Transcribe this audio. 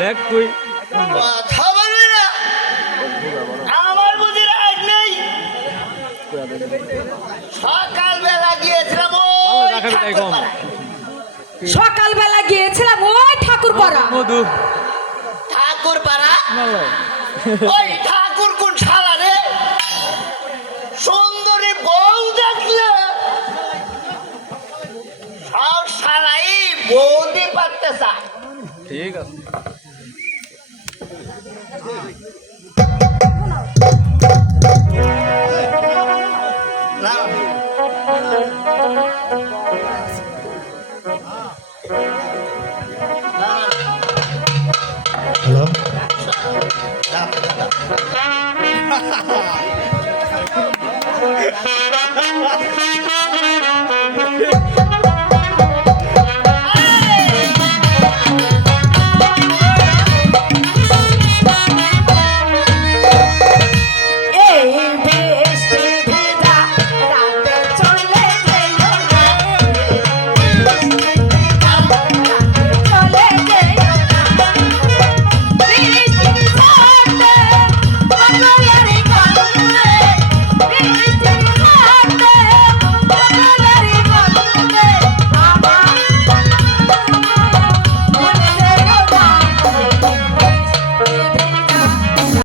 দেখ তুই। আমার বুঝি রাগ নেই। সকালবেলা গিয়েছিলাম ওই। সকালবেলা গিয়েছিলাম ঠাকুর পাড়া মধু। ঠাকুরপাড়া? ভালো। ওই ঠাকুর কোন শালা রে? সুন্দরী বউ দেখলে সব শালাই বৌদি পারতে চায়। ঠিক আছে। hello.